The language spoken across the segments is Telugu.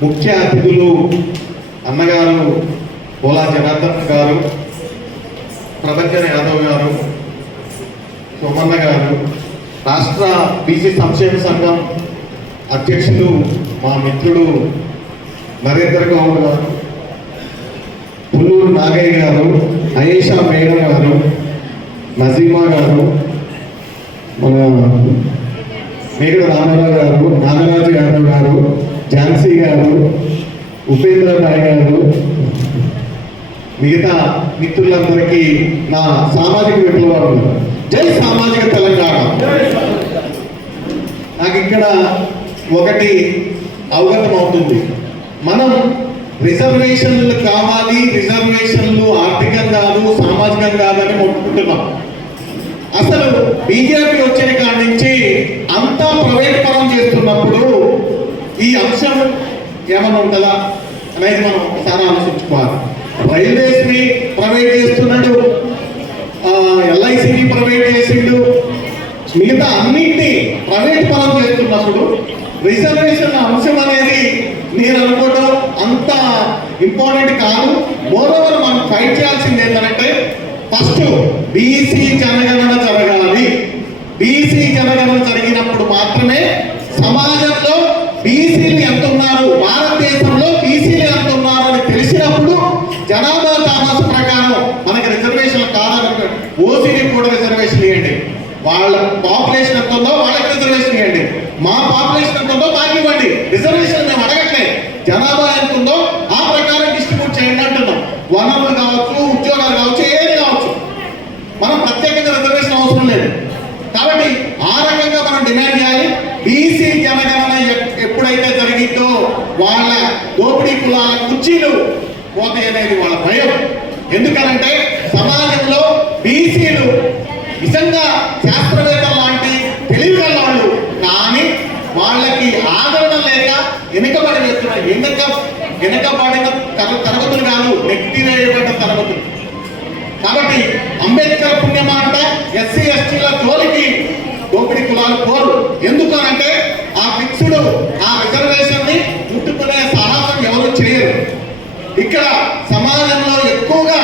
ముఖ్య అతిథులు అన్నగారు పోలా జనార్దన్ గారు, ప్రభంజన్ యాదవ్ గారు, సోమన్న గారు, రాష్ట్ర బీసీ సంక్షేమ సంఘం అధ్యక్షులు మా మిత్రుడు నరేందర్ గౌడ్ గారు, పుల్లూరు నాగయ్య గారు, అయేషా మేడం గారు, నజీమా గారు, మన మేఘడ రామారావు గారు, నాగరాజు యాదవ్ గారు, ఝాన్సీ గారు, ఉపేంద్ర రాయ్ గారు, మిగతా మిత్రులందరికీ నా సామాజిక విప్లవం జై సామాజిక తెలంగాణ. నాకు ఇక్కడ ఒకటి అవగతం అవుతుంది. మనం రిజర్వేషన్లు కావాలి, రిజర్వేషన్లు ఆర్థికంగాను సామాజికంగాను అని మొట్టుకుంటున్నాం. అసలు బీజేపీ వచ్చిన కాడి నుంచి అంతా ప్రైవేట్ పరం చేస్తున్నప్పుడు ఈ అంశం ఏమన్నా ఉంటుందా అనేది మనం ఒకసారి ఆలోచించుకోవాలి. రైల్వేస్ ని ప్రైవేట్ చేస్తున్నాడు, ఎల్ఐసిని ప్రైవేట్ చేసిండు, మిగతా అన్నింటినీ ప్రైవేట్ పరం చేస్తున్నప్పుడు రిజర్వేషన్ అంశం అనేది నేను అనుకోవడం అంత ఇంపార్టెంట్ కాదు. మోరోవర్ మనం ఫైట్ చేయాల్సింది ఏంటంటే ఫస్ట్ బీసీ జనగణన జరగాలి. బీసీ జనగణన జరిగినప్పుడు మాత్రమే సమాజంలో బీసీలు ఎంత ఉన్నారు, భారతదేశంలో బీసీలు ఎంత ఉన్నారు అని తెలిసినప్పుడు జనాభా తామాస ప్రకారం మనకి రిజర్వేషన్ కాదని ఓసీని కూడా రిజర్వేషన్ ఇవ్వండి, వాళ్ళ పాపులేషన్ ఎంత ఉందో వాళ్ళకి రిజర్వేషన్ ఇవ్వండి, మా పాపులేషన్ ఎంత ఉందో మాకు ఇవ్వండి. రిజర్వేషన్ మేము అడగట్లేదు, జనాభా ఎంత ఉందో ఆ ప్రకారం డిస్ట్రిబ్యూట్ చేయండి అంటున్నాం. వనరులు కావచ్చు, ఉద్యోగాలు కావచ్చు, ఏది కావచ్చు, మనం ప్రత్యేకంగా రిజర్వేషన్ అవసరం లేదు. కాబట్టి ఆ రకంగా మనం డిమాండ్ చేయాలి. బీసీ జనగణన ఎప్పుడైతే జరిగిందో వాళ్ళ దోపిడీ కులాల కుర్చీలు పోతాయి అనేది వాళ్ళ భయం. ఎందుకనంటే సమాజంలో బీసీలు నిజంగా శాస్త్రవేత్త లాంటి తెలివిగల వాళ్ళు, కానీ వాళ్ళకి ఆదరణ లేక వెనుకబడి వేస్తున్న వెనుకబడిన తరగతులు కాదు, నెట్టి వేయబడ్డ తరగతులు. కాబట్టి అంబేద్కర్ పుణ్యమాట ఎస్సీ ఎస్టీల జోలికి దోపిడీ కులాలు కోరు. ఎందుకనంటే ఆ ఫిక్స్డ్ ఆ రిజర్వేషన్ ని ముట్టుకునే సాహసం ఎవరు చేయరు. ఇక్కడ సమాజంలో ఎక్కువగా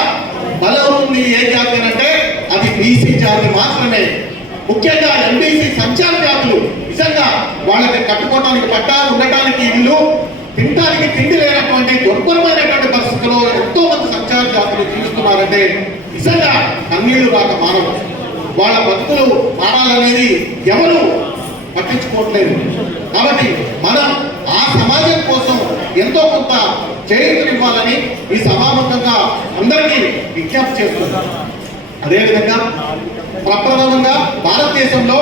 బలవుతుంది ఏ జాతి అంటే అది బీసీ జాతి మాత్రమే. ముఖ్యంగా ఎంబీసీ సంచార జాతులు నిజంగా వాళ్ళకి కట్టుకోవడానికి పట్టా, ఉండటానికి ఇల్లు, తినడానికి తిండి లేనటువంటి దుర్భరమైనటువంటి పరిస్థితుల్లో ఎంతో మంది సంచార జాతులు జీవిస్తున్నారంటే నిజంగా కన్నీళ్లు కాక మానవు. వాళ్ళ బతుకులు మారాలనేది ఎవరు పట్టించుకోవట్లేదు. కాబట్టి మనం ఆ సమాజం కోసం ఎంతో కొంత చేయూతనివ్వాలని ఈ సభాముఖంగా అందరికీ విజ్ఞప్తి చేస్తున్నాం. అదేవిధంగా ప్రప్రథమంగా భారతదేశంలో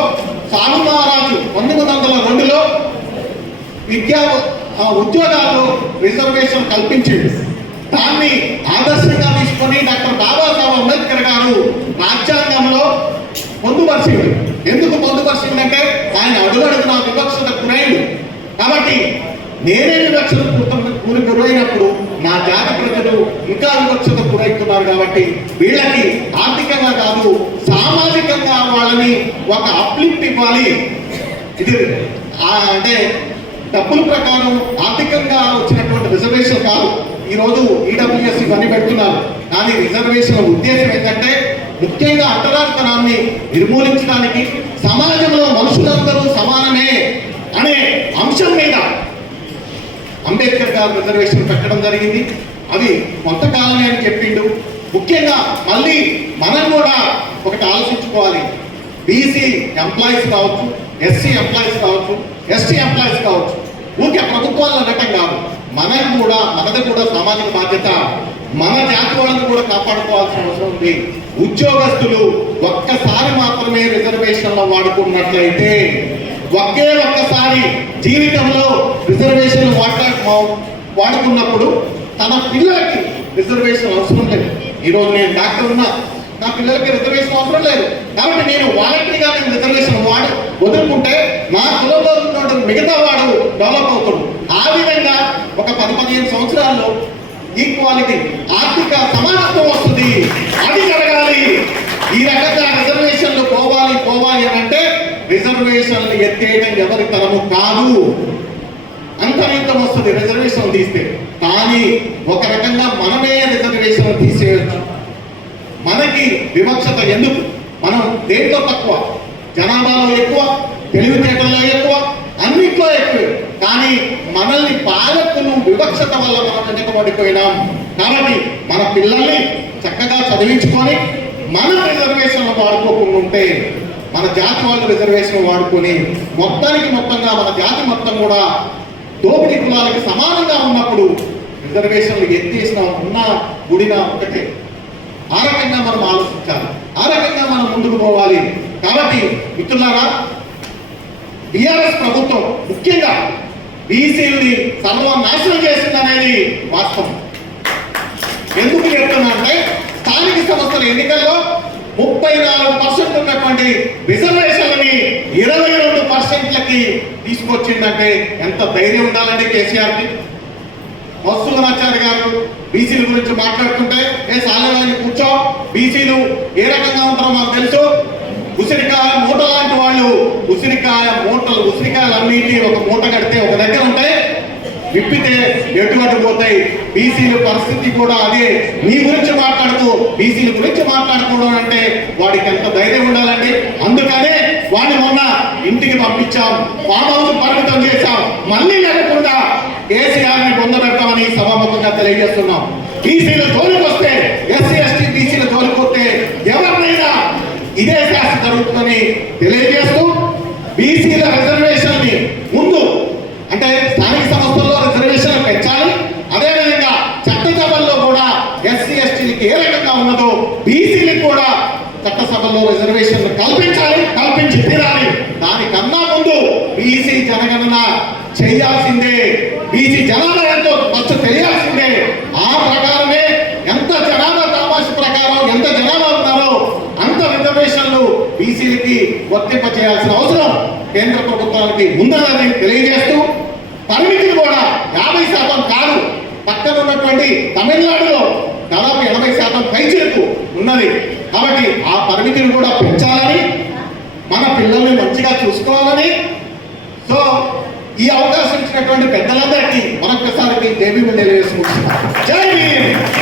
సాలు మహారాజు 1902లో ఉద్యోగాల్లో రిజర్వేషన్ కల్పించింది. దాన్ని ఆదర్శంగా తీసుకొని డాక్టర్ బాబాసాహెబ్ అంబేద్కర్ గారు రాజ్యాంగంలో పొందుపరిచింది. ఎందుకు పొందుపరిచిందంటే ఆయన అడుగడుగునా వివక్షత గురైంది. కాబట్టి నేనే వివక్షత గురైనప్పుడు నా జాతి ప్రజలు ఇంకా వివక్షత గురవుతున్నారు. కాబట్టి వీళ్ళకి ఆర్థికంగా కాదు సామాజికంగా వాళ్ళని ఒక అప్లిఫ్ట్ ఇవ్వాలి. ఇది అంటే డబ్బుల ప్రకారం ఆర్థికంగా వచ్చినటువంటి రిజర్వేషన్ కాదు. ఈరోజు ఈడబ్ల్యూఎస్ ఇవన్నీ పెడుతున్నారు, కానీ రిజర్వేషన్ ఉద్దేశం ఏంటంటే ముఖ్యంగా అంటరానితనాన్ని నిర్మూలించడానికి, సమాజంలో మనుషులందరూ సమానమే అనే అంశం మీద అంబేద్కర్ గారు రిజర్వేషన్ పెట్టడం జరిగింది. అవి కొంతకాలమే అని చెప్పిండు. ముఖ్యంగా మళ్ళీ మనం కూడా ఒకటి ఆలోచించుకోవాలి. బీసీ ఎంప్లాయీస్ కావచ్చు, ఎస్సీ ఎంప్లాయీస్ కావచ్చు, ఎస్టీ ఎంప్లాయీస్ కావచ్చు, ఊరికే ప్రభుత్వాలను అనటం కాదు, మనది కూడా సామాజిక బాధ్యత. మన జాతి వాళ్ళని కూడా కాపాడుకోవాల్సిన అవసరం ఉంది. ఉద్యోగస్తులు ఒక్కసారి మాత్రమే రిజర్వేషన్లో వాడుకున్నట్లయితే, ఒక్కసారి జీవితంలో రిజర్వేషన్ వాడుకున్నప్పుడు తన పిల్లలకి రిజర్వేషన్ అవసరం లేదు. ఈరోజు నేను డాక్టర్ ఉన్నా, నా పిల్లలకి రిజర్వేషన్ అవసరం లేదు. కాబట్టి నేను వాలంటరీగా నేను రిజర్వేషన్ వదులుకుంటే నా కులంలో ఉన్న మిగతా వాడు డెవలప్ అవుతాడు. ఆ విధంగా ఒక 10-15 సంవత్సరాల్లో ఈక్వాలిటీ, ఆర్థిక సమానత్వం వస్తుంది. అది జరగాలి. ఈ రకంగా రిజర్వేషన్లు పోవాలి అని అంటే రిజర్వేషన్లు ఎత్తేయడం ఎవరి తరము కాదు. వస్తుంది రిజర్వేషన్ తీస్తే. కానీ ఒక రకంగా మనమే రిజర్వేషన్ తీసేయచ్చు. మనకి వివక్షత ఎందుకు? మనం దేంట్లో తక్కువ? జనాభాలో ఎక్కువ, తెలివితేటల్లో ఎక్కువ, అన్నింటిలో ఎక్కువ. కానీ మనల్ని పాలకులు వివక్షత వల్ల మనం వెనకబడిపోయినాం. కాబట్టి మన పిల్లల్ని చక్కగా చదివించుకొని మన రిజర్వేషన్లు వాడుకోకుండా ఉంటే, మన జాతి వాళ్ళు రిజర్వేషన్ వాడుకొని మొత్తంగా మన జాతి మొత్తం కూడా దోపిడీ కులాలకి సమానంగా ఉన్నప్పుడు రిజర్వేషన్లు ఎత్తేసిన ఉన్నా గుడినా ఒకటే. ఆ రకంగా మనం ఆలోచించాలి, ఆ రకంగా మనం ముందుకు పోవాలి. కాబట్టి మిత్రులారా, టిఆర్ఎస్ ప్రభుత్వం ముఖ్యంగా బీసీలని సర్వనాశనం చేసిందనేది వాస్తవం. ఎందుకు చెప్తున్నా అంటే, స్థానిక సంస్థల ఎన్నికల్లో 34% ఉన్నటువంటి రిజర్వేషన్లని 22%లకి తీసుకొచ్చిందంటే ఎంత ధైర్యం ఉండాలండి కేసీఆర్కి. మధుసూదనాచార్య గారు బీసీల గురించి మాట్లాడుతుంటే, సాలవాయిని కూర్చో, బీసీలు ఏ రకంగా ఉంటారో మాకు తెలుసు, ఉసిరికాయ మూట లాంటి వాళ్ళు, ఉసిరికాయలు అన్నిటి ఒక మూట కడితే ఒక దగ్గర ఉంటాయి, విప్పితే ఎటువంటి పోతాయి. బీసీల పరిస్థితి కూడా అదే. నీ గురించి మాట్లాడుతూ బీసీల గురించి మాట్లాడుకోవడం అంటే వాడికి ఎంత ధైర్యం ఉండాలండి. అందుకనే వాడిని మొన్న ఇంటికి పంపించాం, ఫామ్ హౌస్ పరిమితం చేశాం. మళ్ళీ లేకుండా కేసీఆర్ని పొందబెడతామని సభాముఖంగా తెలియజేస్తున్నాం. బీసీల జోలికి వస్తే, ఎస్సీ ఎస్టీ బీసీల జోలికి వస్తే ఎవరినైనా ఇదే శాస్త్ర జరుగుతుందని తెలియజేస్తూ, బీసీల రిజర్వేషన్ ని ముందు అంటే స్థానిక సంస్థల్లో రిజర్వేషన్ పెంచాలి. అదేవిధంగా చట్టసభల్లో కూడా ఎస్సీ ఎస్టీలకి ఏ రకంగా ఉన్నదో బీసీలకు కూడా చట్టసభల్లో రిజర్వేషన్ కల్పించాలి, కల్పించి తీరాలి. దానికన్నా ముందు బీసీ జనగణన చేయాల్సిందే. బీసీ జనాభా ఎంతో ఫస్ట్ తెలియాల్సిందే. ఆ ప్రకారమే ఎంత జనాభా తామాష ప్రకారం ఎంత జనాభా ఉన్నారో అంత రిజర్వేషన్లు బీసీలకి వర్తింప చేయాల్సిన అవసరం కేంద్ర ప్రభుత్వానికి ఉందని తెలియజేస్తూ, పరిమితిని కూడా 50% కాదు, పక్కన ఉన్నటువంటి తమిళనాడులో దాదాపు 80% పైచేరుకు ఉన్నది. కాబట్టి ఆ పరిమితిని కూడా పెంచాలని, మన పిల్లల్ని మంచిగా చూసుకోవాలని. సో ఈ అవకాశం ఇచ్చినటువంటి పెద్దలందరికీ మరొకసారి దేవి తెలియజేసుకుంటున్నాం. జై భీమ్.